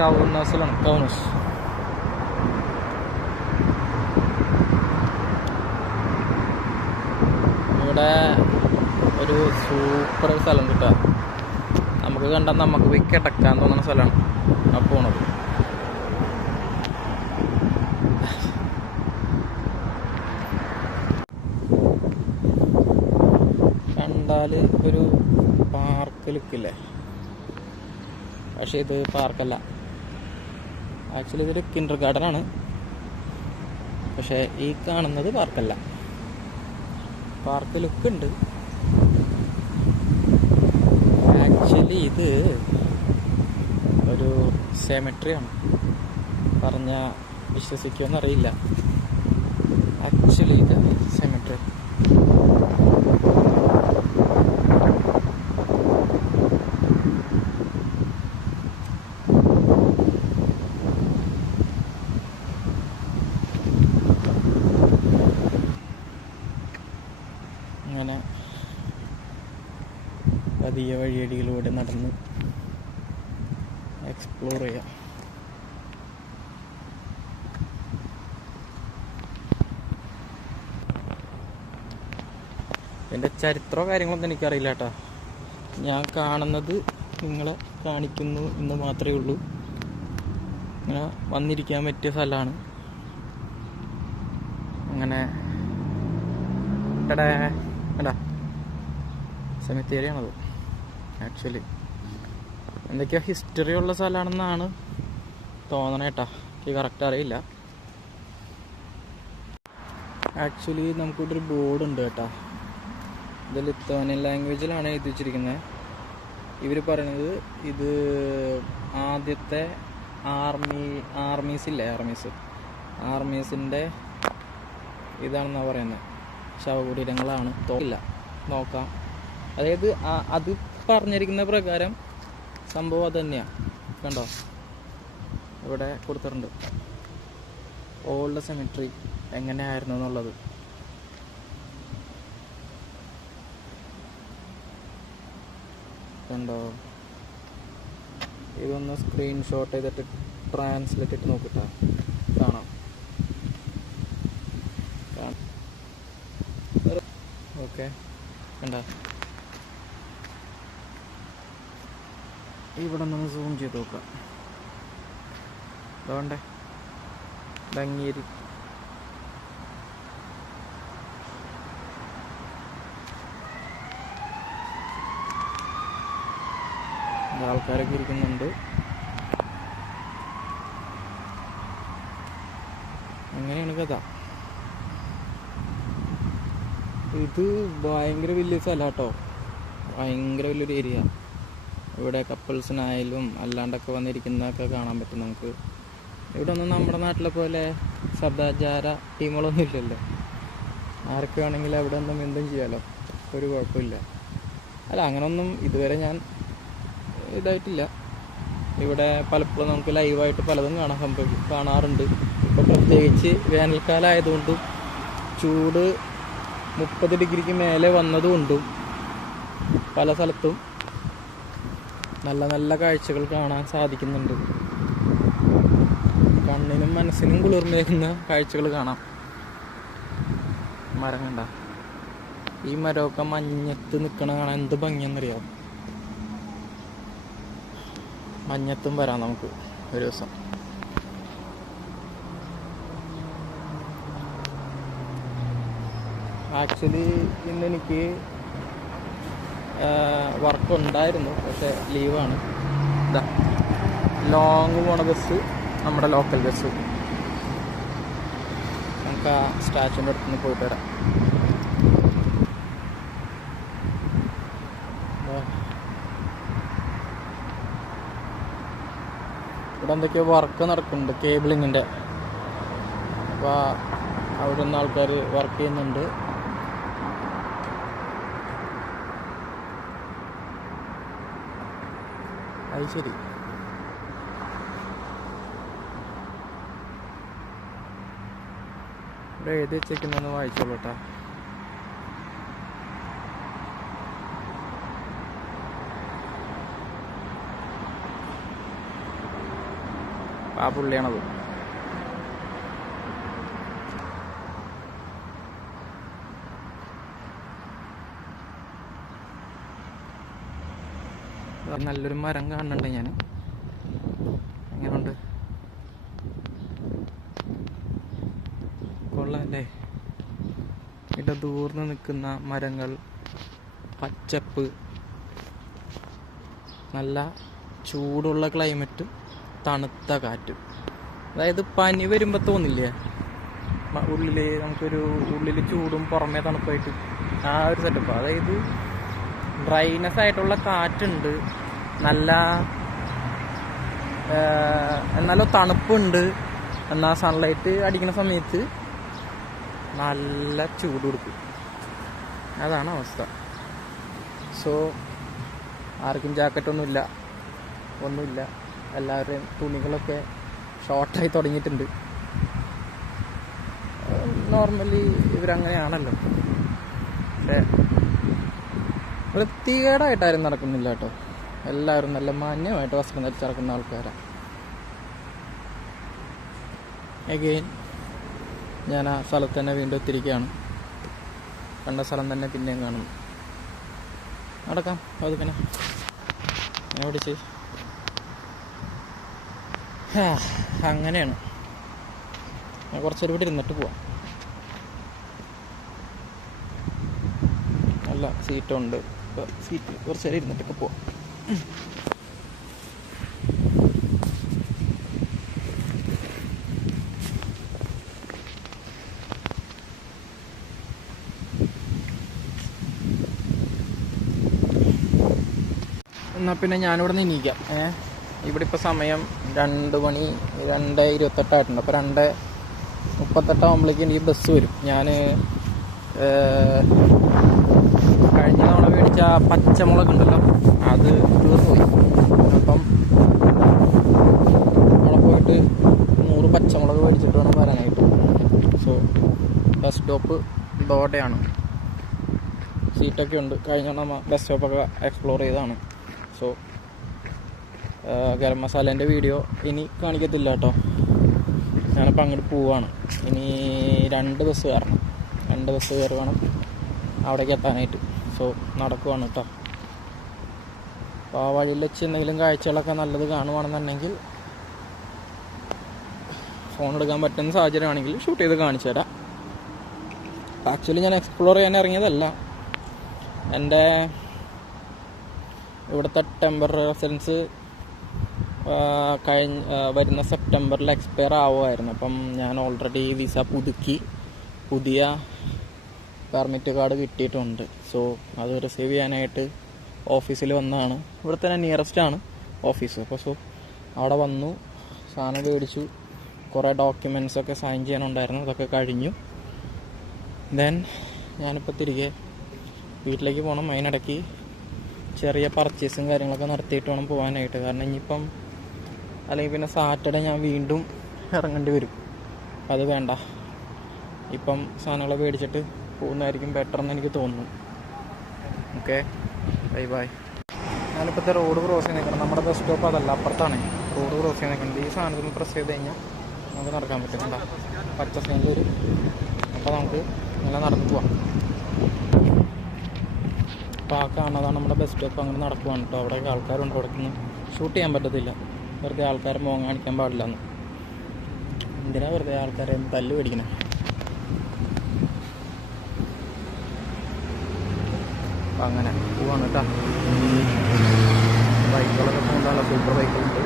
കൗനസിലാണ്. കൗനസ് ഇവിടെ ഒരു സൂപ്പർ സ്ഥലം കിട്ടുക. നമുക്ക് കണ്ടാൽ നമുക്ക് പോയി കിടക്കാൻ തോന്നുന്ന സ്ഥലമാണ് ആ പോണത്. കണ്ടാൽ ഒരു പാർക്ക് ലുക്കില്ലേ, പക്ഷെ ഇത് പാർക്കല്ല. ആക്ച്വലി ഇതൊരു കിൻഡർ ഗാർഡൻ ആണ്, പക്ഷെ ഈ കാണുന്നത് പാർക്കല്ല. പാർക്ക് ലുക്ക് ഉണ്ട്. ആക്ച്വലി ഇത് ഒരു സെമെട്രിയാണ്. പറഞ്ഞാൽ വിശ്വസിക്കുമെന്നറിയില്ല. ആക്ച്വലി ഇത് സെമെട്രി. അങ്ങനെ പതിയ വഴിയടിയിലൂടെ നടന്ന് എക്സ്പ്ലോർ ചെയ്യാം. എൻ്റെ ചരിത്രമോ കാര്യങ്ങളൊന്നും എനിക്കറിയില്ല കേട്ടോ. ഞാൻ കാണുന്നത് നിങ്ങളെ കാണിക്കുന്നു എന്ന് മാത്രമേ ഉള്ളൂ. ഇങ്ങനെ വന്നിരിക്കാൻ പറ്റിയ സ്ഥലമാണ്. അങ്ങനെ കണ്ടാ സെമിത്തേരിയാണത്. ആക്ച്വലി എന്തൊക്കെയോ ഹിസ്റ്ററി ഉള്ള സ്ഥലമാണെന്നാണ് തോന്നണേ കേട്ടാ. എനിക്ക് കറക്റ്റ് അറിയില്ല. ആക്ച്വലി നമുക്കിവിടെ ഒരു ബോർഡ് ഉണ്ട് കേട്ടാ. ഇത് ലിത്വാനിയൻ ലാംഗ്വേജിലാണ് എഴുതി വെച്ചിരിക്കുന്നത്. ഇവർ പറയണത് ഇത് ആദ്യത്തെ ആർമീസിൻ്റെ ഇതാണെന്നാണ് പറയുന്നത്. ശവകുടീരങ്ങളാണ്. തോന്നില്ല, നോക്കാം. അതായത് അത് പറഞ്ഞിരിക്കുന്ന പ്രകാരം സംഭവം അത് തന്നെയാണ്. കണ്ടോ, ഇവിടെ കൊടുത്തിട്ടുണ്ട് ഓൾഡ് സെമിട്രി എങ്ങനെയായിരുന്നു എന്നുള്ളത്. കണ്ടോ, ഇതൊന്ന് സ്ക്രീൻഷോട്ട് ചെയ്തിട്ട് ട്രാൻസ്ലേറ്റ് ഇട്ട് നോക്കിട്ടാ കാണാം. ഓക്കെ, കണ്ടോ, ഇവിടെ നിന്ന് സൂം ചെയ്ത് നോക്കാം. അതുകൊണ്ടേ ഭംഗിയേരി ആൾക്കാരൊക്കെ ഇരിക്കുന്നുണ്ട്. അങ്ങനെയാണ് കഥ. ഇത് ഭയങ്കര വലിയ സ്ഥലം കേട്ടോ. ഭയങ്കര വലിയൊരു ഏരിയ. ഇവിടെ കപ്പിൾസിനായാലും അല്ലാണ്ടൊക്കെ വന്നിരിക്കുന്നതൊക്കെ കാണാൻ പറ്റും നമുക്ക്. ഇവിടെ ഒന്നും നമ്മുടെ നാട്ടിലെ പോലെ സദാചാര ടീമുകളൊന്നും ഇല്ലല്ലോ. ആർക്ക് വേണമെങ്കിലും അവിടെ ഒന്നും എന്തും ചെയ്യാമല്ലോ, ഒരു കുഴപ്പമില്ല. അല്ല, അങ്ങനൊന്നും ഇതുവരെ ഞാൻ ഇതായിട്ടില്ല. ഇവിടെ പലപ്പോഴും നമുക്ക് ലൈവായിട്ട് പലതും കാണാറുണ്ട്. ഇപ്പോൾ പ്രത്യേകിച്ച് വേനൽക്കാലം ആയതുകൊണ്ടും ചൂട് 30 ഡിഗ്രിക്ക് മേലെ വന്നതുകൊണ്ടും പല സ്ഥലത്തും നല്ല നല്ല കാഴ്ചകൾ കാണാൻ സാധിക്കുന്നുണ്ട്. കണ്ണിനും മനസ്സിനും കുളിർമേകുന്ന കാഴ്ചകൾ കാണാം. മരം കണ്ട, ഈ മരമൊക്കെ മഞ്ഞത്ത് നിൽക്കണ കാണാൻ എന്ത് ഭംഗിയെന്നറിയാം. മഞ്ഞത്തും വരാം നമുക്ക് ഒരു ദിവസം. ആക്ച്വലി ഇന്നെനിക്ക് വർക്ക് ഉണ്ടായിരുന്നു, പക്ഷെ ലീവാണ്. ഇതാ ലോങ് പോണ ബസ്, നമ്മുടെ ലോക്കൽ ബസ്. നമുക്ക് ആ സ്റ്റാച്ചുവിൻ്റെ അടുത്ത് നിന്ന് പോയിട്ട് വരാം. ഇവിടെ എന്തൊക്കെയോ വർക്ക് നടക്കുന്നുണ്ട്, കേബിളിങ്ങിൻ്റെ. അപ്പോൾ അവിടെ നിന്ന് ആൾക്കാർ വർക്ക് ചെയ്യുന്നുണ്ട്. അത് ശരി. ഇവിടെ എഴുതി വെച്ചേക്കുന്നൊന്ന് വായിച്ചോളൂ കേട്ടോ. ആ പുള്ളിയാണത്. നല്ലൊരു മരം കാണുന്നുണ്ട് ഞാൻ. എങ്ങനെയുണ്ട്? കൊള്ളാല്ലേ? ഇടതൂർന്ന് നിൽക്കുന്ന മരങ്ങൾ, പച്ചപ്പ്, നല്ല ചൂടുള്ള ക്ലൈമറ്റ്, തണുത്ത കാറ്റ്. അതായത് പനി വരുമ്പോൾ തോന്നില്ലേ ഉള്ളിൽ നമുക്കൊരു ഉള്ളിൽ ചൂടും പുറമേ തണുപ്പായിട്ട്, ആ ഒരു സെറ്റപ്പ്. അതായത് ഡ്രൈനെസ് ആയിട്ടുള്ള കാറ്റുണ്ട്, നല്ല എന്നാലും തണുപ്പുണ്ട്, എന്നാൽ സൺലൈറ്റ് അടിക്കുന്ന സമയത്ത് നല്ല ചൂട് കൊടുക്കും. അതാണ് അവസ്ഥ. സോ ആർക്കും ജാക്കറ്റൊന്നുമില്ല, ഒന്നുമില്ല. എല്ലാവരുടെയും തുണികളൊക്കെ ഷോർട്ടായി തുടങ്ങിയിട്ടുണ്ട്. നോർമലി ഇവരങ്ങനെയാണല്ലോ. പക്ഷേ വൃത്തികേടായിട്ടാരും നടക്കുന്നില്ല കേട്ടോ. എല്ലാവരും നല്ല മാന്യമായിട്ട് വസ്ത്രം ധരിച്ച് നടക്കുന്ന ആൾക്കാരാണ്. അഗെയിൻ ഞാൻ ആ സ്ഥലത്ത് തന്നെ വീണ്ടും എത്തിയിരിക്കുകയാണ്. കണ്ട സ്ഥലം തന്നെ പിന്നെയും കാണുന്നു. നടക്കാം പതുക്കനെ. ഞാൻ പിടിച്ച് അങ്ങനെയാണ്. ഞാൻ കുറച്ചൊരു ഇവിടെ ഇരുന്നിട്ട് പോവാം. നല്ല സീറ്റുണ്ട്, സീറ്റിൽ കുറച്ച് നേരം ഇരുന്നിട്ടൊക്കെ പോവാം. എന്നാൽ പിന്നെ ഞാനിവിടെ നിന്ന് എണീക്കാം. ഇവിടെ ഇപ്പോൾ സമയം 2 മണി 2:28 അപ്പോൾ 2:38 എനിക്ക് ബസ് വരും. ഞാൻ കഴിഞ്ഞ തവണ മേടിച്ച പച്ചമുളക് ഉണ്ടല്ലോ, അത് തീർന്നു പോയി. അപ്പം നമ്മളെ പോയിട്ട് 100 പച്ചമുളക് മേടിച്ചിട്ട് വേണം വരാനായിട്ട്. സോ ബസ് സ്റ്റോപ്പ് ഇതോടെയാണ്. സീറ്റൊക്കെ ഉണ്ട്. കഴിഞ്ഞ തവണ ബസ് സ്റ്റോപ്പൊക്കെ എക്സ്പ്ലോർ ചെയ്തതാണ്. സോ ഗരം മസാലേൻ്റെ വീഡിയോ ഇനി കാണിക്കത്തില്ല കേട്ടോ. ഞാനിപ്പോൾ അങ്ങോട്ട് പോവാണ്. ഇനി 2 ബസ് കയറണം. 2 ബസ് കയറി വേണം അവിടേക്ക് എത്താനായിട്ട്. സോ നടക്കുവാണ് കേട്ടോ. അപ്പോൾ ആ വഴിയിൽ വെച്ച് എന്തെങ്കിലും കാഴ്ചകളൊക്കെ നല്ലത് കാണുവാണെന്നുണ്ടെങ്കിൽ, ഫോൺ എടുക്കാൻ പറ്റുന്ന സാഹചര്യമാണെങ്കിൽ ഷൂട്ട് ചെയ്ത് കാണിച്ചു തരാം. ആക്ച്വലി ഞാൻ എക്സ്പ്ലോർ ചെയ്യാൻ ഇറങ്ങിയതല്ല. എൻ്റെ ഇവിടുത്തെ ടെമ്പററി റെസിഡൻസ് വരുന്ന സെപ്റ്റംബറിൽ എക്സ്പയർ ആവുമായിരുന്നു. അപ്പം ഞാൻ ഓൾറെഡി വിസ പുതുക്കി പുതിയ പെർമിറ്റ് കാർഡ് കിട്ടിയിട്ടുണ്ട്. സോ അത് റിസീവ് ചെയ്യാനായിട്ട് ഓഫീസിൽ വന്നതാണ്. ഇവിടെ തന്നെ നിയറസ്റ്റ് ആണ് ഓഫീസ്. അപ്പോൾ സോ അവിടെ വന്നു, സാധനം മേടിച്ചു, കുറേ ഡോക്യുമെൻറ്റ്സൊക്കെ സൈൻ ചെയ്യാനുണ്ടായിരുന്നു, അതൊക്കെ കഴിഞ്ഞു. ദെൻ ഞാനിപ്പോൾ തിരികെ വീട്ടിലേക്ക് പോകണം. അതിനിടയ്ക്ക് ചെറിയ പർച്ചേസും കാര്യങ്ങളൊക്കെ നടത്തിയിട്ട് വേണം പോകാനായിട്ട്. കാരണം ഇനിയിപ്പം അല്ലെങ്കിൽ പിന്നെ സാറ്റർഡേ ഞാൻ വീണ്ടും ഇറങ്ങേണ്ടി വരും. അത് വേണ്ട, ഇപ്പം സാധനങ്ങൾ മേടിച്ചിട്ട് പോകുന്നതായിരിക്കും ബെറ്റർ എന്ന് എനിക്ക് തോന്നുന്നു. Okay, bye bye. ഞാനിപ്പോഴത്തെ റോഡ് ക്രോസ് ചെയ്ത് നിൽക്കണം. നമ്മുടെ ബസ് സ്റ്റോപ്പ് അതല്ല, അപ്പുറത്താണ് റോഡ് ക്രോസ് ചെയ്ത് നിൽക്കുന്നത്. ഈ സാധനത്തിൽ പ്രസ് ചെയ്ത് കഴിഞ്ഞാൽ നമുക്ക് നടക്കാൻ പറ്റും. കണ്ടാ പച്ച സൈനിൽ വരും. അപ്പോൾ നമുക്ക് നല്ല നടന്നു പോവാം. അപ്പോൾ ആ കാണുന്നതാണ് നമ്മുടെ ബസ് സ്റ്റോപ്പ്. അങ്ങനെ നടക്കുവാണ് കേട്ടോ. അവിടെയൊക്കെ ആൾക്കാരുണ്ട്. അവിടെ നിന്ന് ഷൂട്ട് ചെയ്യാൻ പറ്റത്തില്ല, വെറുതെ ആൾക്കാരെ മുഖം കാണിക്കാൻ പാടില്ല എന്ന്. എന്തിനാ വെറുതെ ആൾക്കാരെ തല്ല് പിടിക്കണേ? അപ്പം അങ്ങനെ പോവാണ് കേട്ടോ. ബൈക്കുകളൊക്കെ കൊണ്ടുള്ള സൂപ്പർ ബൈക്കുകളുണ്ട്.